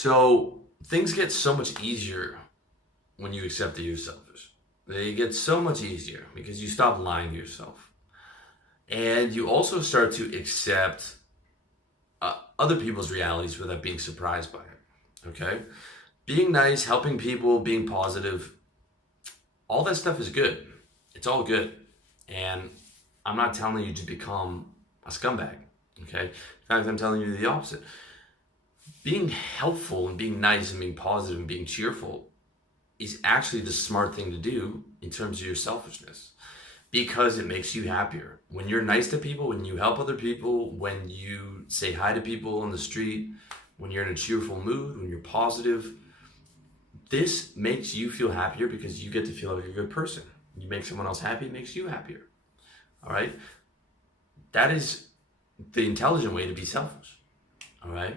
So things get so much easier when you accept that you're selfish. They get so much easier because you stop lying to yourself. And you also start to accept other people's realities without being surprised by it. Okay? Being nice, helping people, being positive, all that stuff is good. It's all good. And I'm not telling you to become a scumbag. Okay? In fact, I'm telling you the opposite. Being helpful and being nice and being positive and being cheerful is actually the smart thing to do in terms of your selfishness because it makes you happier. When you're nice to people, when you help other people, when you say hi to people on the street, when you're in a cheerful mood, when you're positive, this makes you feel happier because you get to feel like a good person. You make someone else happy, it makes you happier. All right? That is the intelligent way to be selfish. All right?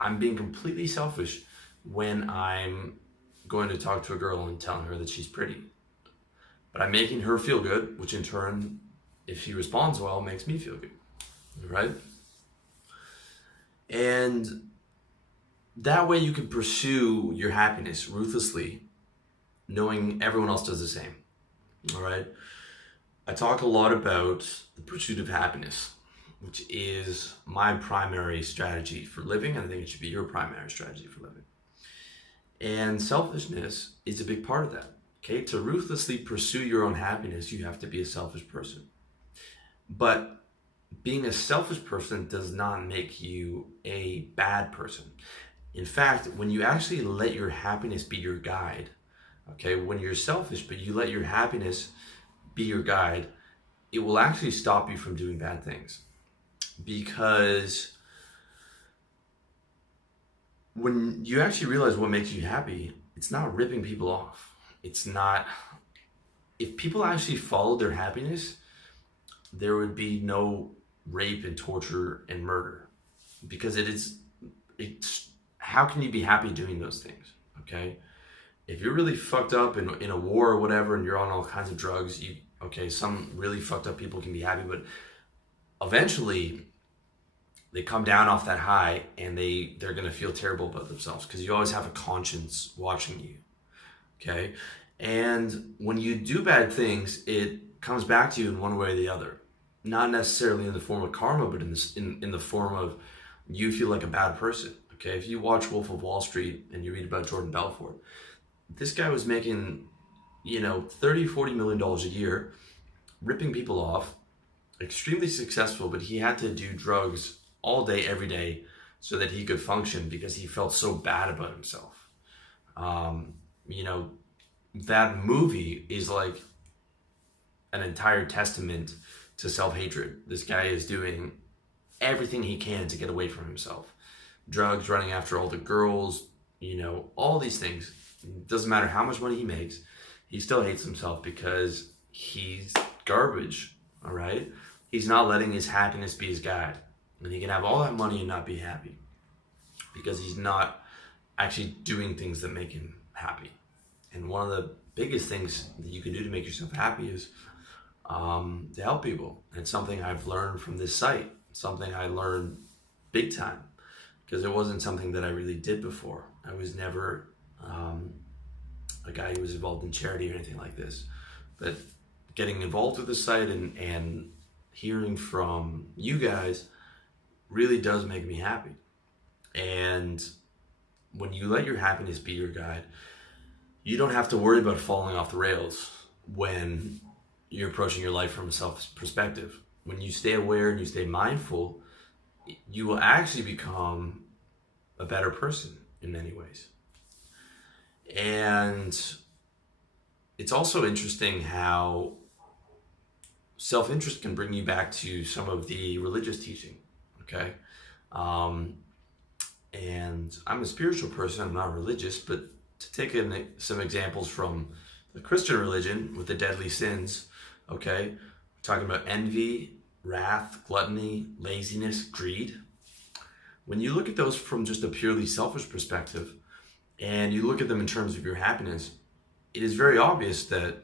I'm being completely selfish when I'm going to talk to a girl and telling her that she's pretty. But I'm making her feel good, which in turn, if she responds well, makes me feel good. Right? And that way you can pursue your happiness ruthlessly, knowing everyone else does the same. All right? I talk a lot about the pursuit of happiness, which is my primary strategy for living, and I think it should be your primary strategy for living. And selfishness is a big part of that. Okay, to ruthlessly pursue your own happiness, you have to be a selfish person. But being a selfish person does not make you a bad person. In fact, when you actually let your happiness be your guide, okay, when you're selfish, but you let your happiness be your guide, it will actually stop you from doing bad things. Because when you actually realize what makes you happy, it's not ripping people off. It's not, if people actually followed their happiness, there would be no rape and torture and murder. Because it's, how can you be happy doing those things? Okay? If you're really fucked up in a war or whatever and you're on all kinds of drugs, some really fucked up people can be happy, but eventually they come down off that high and they're going to feel terrible about themselves because you always have a conscience watching you. Okay? And when you do bad things, it comes back to you in one way or the other. Not necessarily in the form of karma, but in the form of you feel like a bad person. Okay? If you watch Wolf of Wall Street and you read about Jordan Belfort, this guy was making, $30-40 million a year, ripping people off, extremely successful, but he had to do drugs all day, every day, so that he could function because he felt so bad about himself. That movie is like an entire testament to self-hatred. This guy is doing everything he can to get away from himself. Drugs, running after all the girls, all these things. It doesn't matter how much money he makes, he still hates himself because he's garbage, all right? He's not letting his happiness be his guide. And he can have all that money and not be happy because he's not actually doing things that make him happy. And one of the biggest things that you can do to make yourself happy is to help people. And it's something I've learned from this site, something I learned big time because it wasn't something that I really did before. I was never a guy who was involved in charity or anything like this. But getting involved with the site and hearing from you guys really does make me happy. And when you let your happiness be your guide, you don't have to worry about falling off the rails when you're approaching your life from a self perspective. When you stay aware and you stay mindful, you will actually become a better person in many ways. And it's also interesting how self-interest can bring you back to some of the religious teaching, okay? And I'm a spiritual person, I'm not religious, but to take some examples from the Christian religion with the deadly sins, okay? We're talking about envy, wrath, gluttony, laziness, greed. When you look at those from just a purely selfish perspective, and you look at them in terms of your happiness, it is very obvious that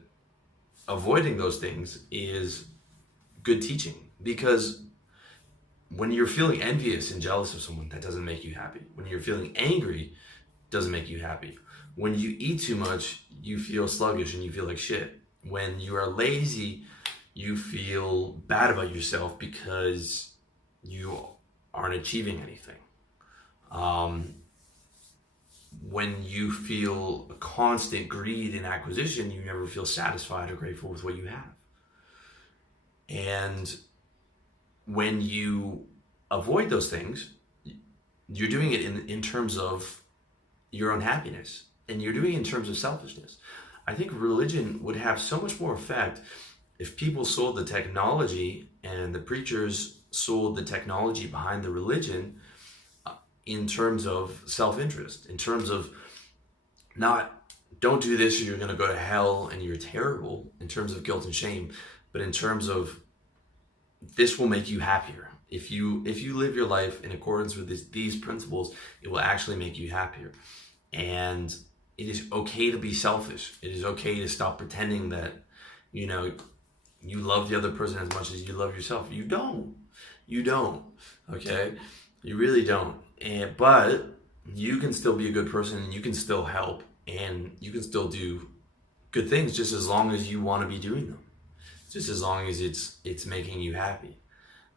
avoiding those things is good teaching because when you're feeling envious and jealous of someone, that doesn't make you happy. When you're feeling angry, doesn't make you happy. When you eat too much, you feel sluggish and you feel like shit. When you are lazy, you feel bad about yourself because you aren't achieving anything. When you feel a constant greed and acquisition, you never feel satisfied or grateful with what you have. And when you avoid those things, you're doing it in terms of your own happiness, and you're doing it in terms of selfishness. I think religion would have so much more effect if people sold the technology and the preachers sold the technology behind the religion in terms of self-interest, in terms of not, don't do this or you're going to go to hell and you're terrible, in terms of guilt and shame, but in terms of this will make you happier. If you live your life in accordance with these principles, it will actually make you happier. And it is okay to be selfish. It is okay to stop pretending that, you love the other person as much as you love yourself. You don't, okay? You really don't. But you can still be a good person, and you can still help, and you can still do good things just as long as you want to be doing them. Just as long as it's making you happy.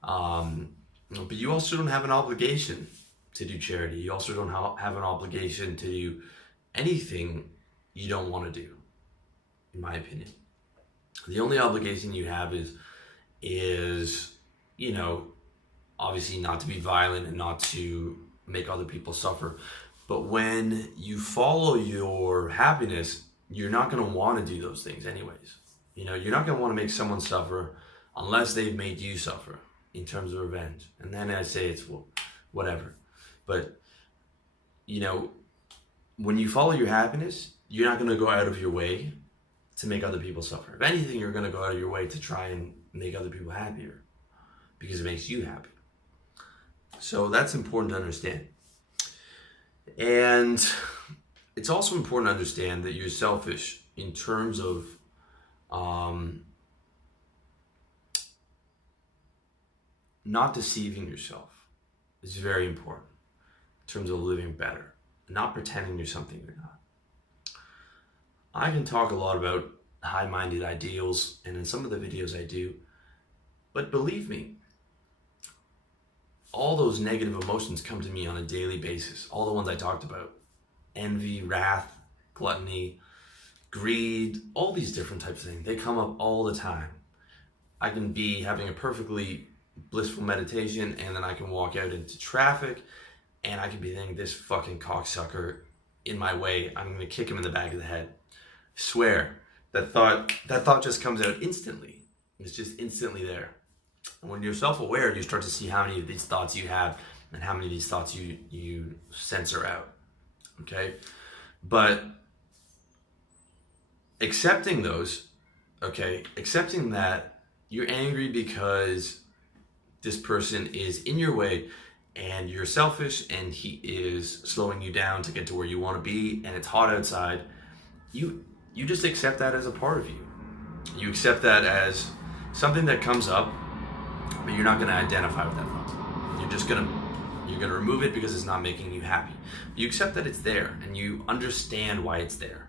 But you also don't have an obligation to do charity. You also don't have an obligation to do anything you don't want to do, in my opinion. The only obligation you have is obviously not to be violent and not to make other people suffer. But when you follow your happiness, you're not going to want to do those things anyways. You're not going to want to make someone suffer unless they've made you suffer in terms of revenge. And then I say it's, well, whatever. But, when you follow your happiness, you're not going to go out of your way to make other people suffer. If anything, you're going to go out of your way to try and make other people happier because it makes you happy. So that's important to understand. And it's also important to understand that you're selfish in terms of not deceiving yourself. It's very important in terms of living better, not pretending you're something you're not. I can talk a lot about high-minded ideals, and in some of the videos I do, but believe me, all those negative emotions come to me on a daily basis. All the ones I talked about: envy, wrath, gluttony, greed, all these different types of things. They come up all the time. I can be having a perfectly blissful meditation, and then I can walk out into traffic, and I can be thinking, this fucking cocksucker in my way, I'm going to kick him in the back of the head. I swear, that thought just comes out instantly. It's just instantly there. And when you're self-aware, you start to see how many of these thoughts you have and how many of these thoughts you censor out. Okay? But accepting those, accepting that you're angry because this person is in your way and you're selfish and he is slowing you down to get to where you want to be and it's hot outside, you just accept that as a part of you. You accept that as something that comes up, but you're not going to identify with that thought. You're going to remove it because it's not making you happy. You accept that it's there and you understand why it's there.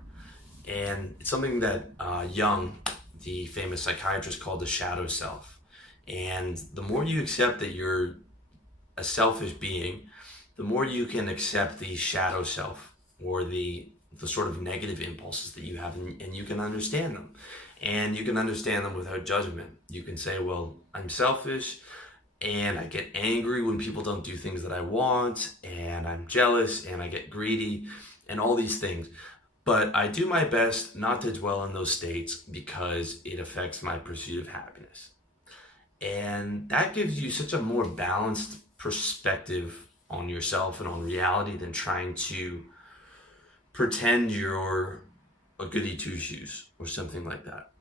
And it's something that Jung, the famous psychiatrist, called the shadow self. And the more you accept that you're a selfish being, the more you can accept the shadow self, or the sort of negative impulses that you have, and you can understand them. And you can understand them without judgment. You can say, well, I'm selfish, and I get angry when people don't do things that I want, and I'm jealous, and I get greedy, and all these things. But I do my best not to dwell in those states because it affects my pursuit of happiness. And that gives you such a more balanced perspective on yourself and on reality than trying to pretend you're a goody two-shoes or something like that.